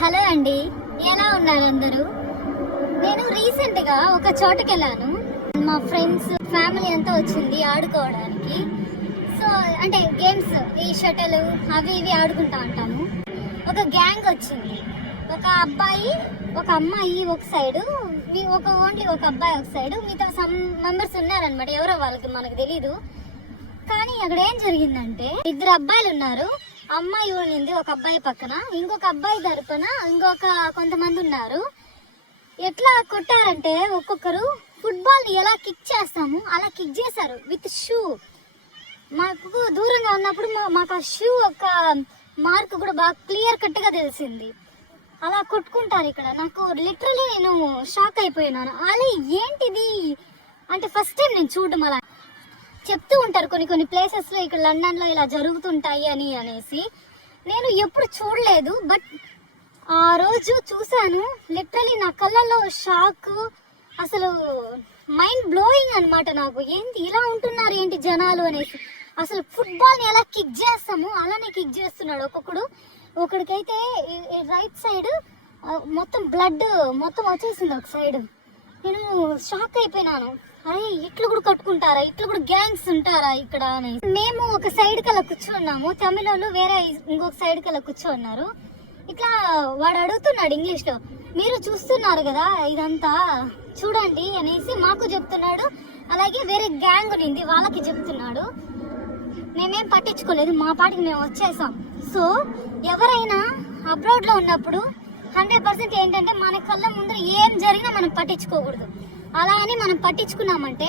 Hello అండి, ఎలా ఉన్నారు అందరూ? నేను రీసెంట్ గా ఒక చోటుకి వెళ్ళాను. మా ఫ్రెండ్స్ ఫ్యామిలీ అంతా వచ్చింది ఆడుకోవడానికి. సో అంటే గేమ్స్, ఈ షటిల్ అవి ఇవి ఆడుకుంటా ఉంటాము. ఒక గ్యాంగ్ వచ్చింది. ఒక అబ్బాయి ఒక అమ్మాయి ఒక సైడు, ఓన్లీ ఒక అబ్బాయి ఒక సైడు, మిగతా సమ్ మెంబర్స్ ఉన్నారనమాట. ఎవరో వాళ్ళకి మనకు తెలీదు. కానీ అక్కడ ఏం జరిగిందంటే, ఇద్దరు అబ్బాయిలు ఉన్నారు. అమ్మాయి ఉన్నింది ఒక అబ్బాయి పక్కన, ఇంకొక అబ్బాయి తరపున ఇంకొక కొంతమంది ఉన్నారు. ఎట్లా కొట్టారంటే, ఒక్కొక్కరు ఫుట్బాల్ ని ఎలా కిక్ చేస్తాము అలా కిక్ చేశారు విత్ షూ. మాకు దూరంగా ఉన్నప్పుడు మాకు ఆ షూ ఒక మార్క్ కూడా బాగా క్లియర్ కట్ గా తెలిసింది. అలా కొట్టుకుంటారు ఇక్కడ. నాకు లిటరలీ నేను షాక్ అయిపోయినాను. అలా ఏంటిది అంటే ఫస్ట్ టైం నేను చూడడం. అలా చెప్తూ ఉంటారు కొన్ని ప్లేసెస్ లో, ఇక్కడ లండన్ లో ఇలా జరుగుతుంటాయి అనేసి. నేను ఎప్పుడు చూడలేదు, బట్ ఆ రోజు చూసాను. లిటరలీ నా కళ్ళల్లో షాక్, అసలు మైండ్ బ్లోయింగ్ అనమాట. నాకు ఏంటి ఇలా ఉంటున్నారు ఏంటి జనాలు అనేసి. అసలు ఫుట్బాల్ ని ఎలా కిక్ చేస్తాము అలానే కిక్ చేస్తున్నాడు ఒక్కొక్కడు. ఒకడికైతే రైట్ సైడ్ మొత్తం బ్లడ్ మొత్తం వచ్చేసింది ఒక సైడ్. నేను షాక్ అయిపోయినాను. అరే ఇట్లు కూడా కట్టుకుంటారా, ఇట్లు కూడా గ్యాంగ్స్ ఉంటారా ఇక్కడ అని. మేము ఒక సైడ్ కల్లా కూర్చున్నాము, తమిళోళ్ళు వేరే ఇంకొక సైడ్ కల్లా కూర్చోన్నారు. ఇట్లా వాడు అడుగుతున్నాడు ఇంగ్లీష్ లో, మీరు చూస్తున్నారు కదా ఇదంతా చూడండి అనేసి మాకు చెప్తున్నాడు. అలాగే వేరే గ్యాంగ్ ఉంది వాళ్ళకి చెప్తున్నాడు. మేమేం పట్టించుకోలేదు, మా పాటికి మేము వచ్చేసాం. సో ఎవరైనా అబ్రాడ్ లో ఉన్నప్పుడు 100% ఏంటంటే మన కళ్ళ ముందర ఏం జరిగినా మనం పట్టించుకోకూడదు. అలా అని మనం పట్టించుకున్నామంటే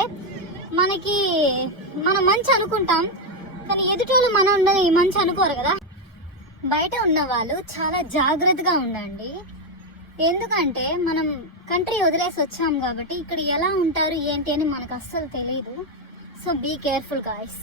మనం మంచి అనుకుంటాం, కానీ ఎదుటోళ్ళు మనం మంచి అనుకోరు కదా. బయట ఉన్న వాళ్ళు చాలా జాగ్రత్తగా ఉండండి. ఎందుకంటే మనం కంట్రీ వదిలేసి వచ్చాం కాబట్టి ఇక్కడ ఎలా ఉంటారు ఏంటి అని మనకు అస్సలు తెలియదు. So be careful guys.